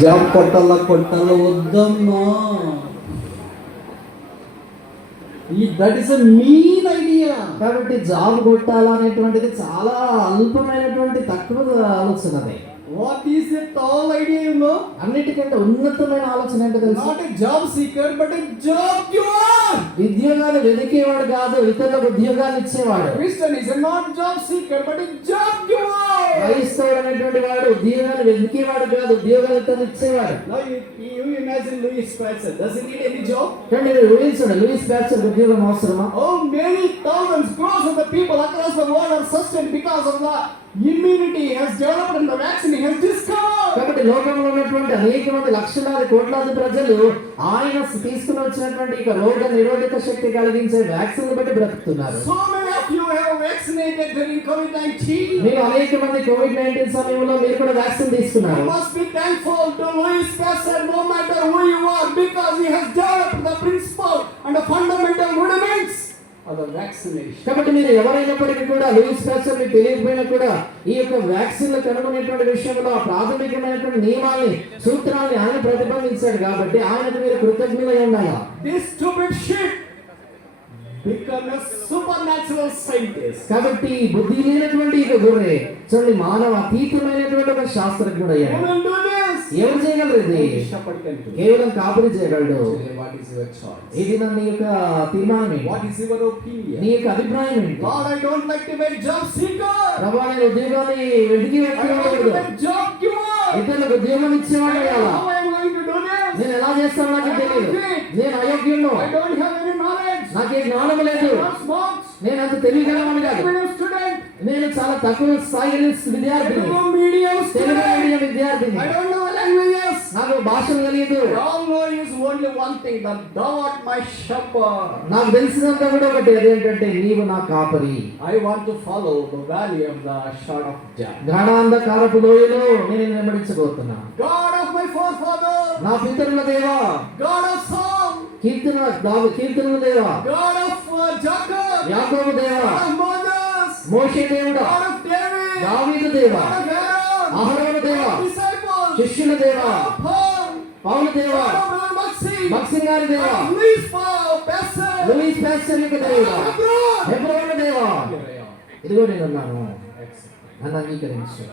Job కొట్టాల వద్దమ్మా. That is a mean idea. కాబట్టి జాబ్ కొట్టాలా అనేటువంటిది చాలా అల్పమైనటువంటి తక్కువ ఆలోచన. అది what is a tall idea you know? అన్నిటికంటే ఉన్నతమైన ఆలోచన ఏంటో తెలుసు? Not a job seeker but a job giver. ఉద్యోగాలు వెతికేవాడు కాదు, ఇతరులకు ఉద్యోగాలు ఇచ్చేవాడు. Christian is not job seeker but a job giver. క్రైస్తవుడు అనేటువంటి వాడు ఉద్యోగాలు వెతికేవాడు కాదు, ఉద్యోగాలు ఇతరులకు ఇచ్చేవాడు. Now you imagine Louis Pasteur does he need any job? కానీ లూయిస్ పాస్టర్ ఉద్యోగం అవసరమా? Oh, many thousands, crores of the people across the world are sustained because of the immunity has developed and the vaccine has discovered. కాబట్టి లోకంలో ఉన్నటువంటి అనేక మంది లక్షలాది కోట్లాది ప్రజలు ఆయన తీసుకుని వచ్చినటువంటి ఇక రోగ నిరోధక శక్తి కలిగించే వ్యాక్సిన్ బట్టి బ్రతుకుతున్నారు. So many of you have vaccinated during COVID-19. మీరు అనేక మంది COVID-19 సమయంలో మీరు కూడా వ్యాక్సిన్ తీసుకున్నారు. You must be thankful to Louis Pasteur no matter who you are because he has developed the principle and the fundamental rudiments of the vaccination. కాబట్టి మీరు ఎవరైనప్పటికీ కూడా లూయిస్ పాస్టర్ మీకు తెలియకపోయినా కూడా ఈ యొక్క వ్యాక్సిన్లు కనుగొనేటువంటి విషయంలో ఆ ప్రాథమికమైనటువంటి నియమాల్ని సూత్రాల్ని ఆయన ప్రతిపాదించాడు కాబట్టి ఆయనకు మీరు కృతజ్ఞులై ఉండాలి. This stupid shit become a supernatural scientist. కాబట్టి బుద్ధి లేనటువంటి ఇక గొర్రె చూడండి మానవ అతీతమైనటువంటి ఒక శాస్త్రజ్ఞుడు అయ్యాడు. Who will do this? ఎవరు చేయగలరు ఇది? Shepherd can do. కేవలం కాపరి చేయగలడు. What is your choice? ఇది నీ యొక్క తీర్మానం ఏంటి? What is your opinion? నీ యొక్క అభిప్రాయం ఏంటి? God, I don't like to be a job seeker. ప్రభువా నేను ఉద్యోగాన్ని వెతికి I want to వ్యక్తి be a job giver. ఇతరులకు ఉద్యోగం ఇచ్చేవాడు అయ్యాలా? How I am going to do this? నేను ఎలా చేస్తాను నాకు తెలియదు. నేను అయోగ్యుడు. I don't have any knowledge. నాకే జ్ఞానం లేదు. I'm not smart. నేను అంత తెలియగలవాడిని కాదు. I'm a student. నేను చాలా తక్కువ స్థాయి విద్యార్థిని. I'm a medium Telugu student. Medium విద్యార్థిని. I don't know languages. నాకు భాషలు తెలియదు. All know is only one thing, that thou art my shepherd. నాకు తెలిసినంత కూడా ఒకటి, అదేంటంటే నీవు నా కాపరి. I want to follow the valley of the shadow of death. గాఢాంధకారపు లోయలో నేను వెంబడించబోతున్నా. God of my forefather. నా పితరుల దేవా, God of Saul. కీర్తనల దేవా, God of Jacob. యాకోబు దేవా, God of Moses. మోషే దేవుడా, God of David. దావీదు దేవా, God of Aaron. అహరోను దేవా, God of disciples. శిష్యుల దేవా, God of Paul. పౌలు దేవా, God of Brother Maxine. మక్సిన్ గారి దేవా, God of Louis Pasteur. Louis Pasteur యొక్క దేవా, God of Hebron. హెబ్రోను దేవా, Here I am. ఇదిగో నేను ఉన్నాను. నన్ను అంగీకరించు.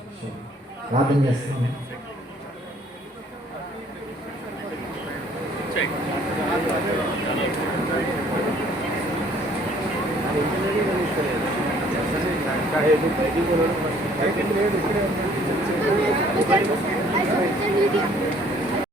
ప్రార్థన చేస్తున్నాను. I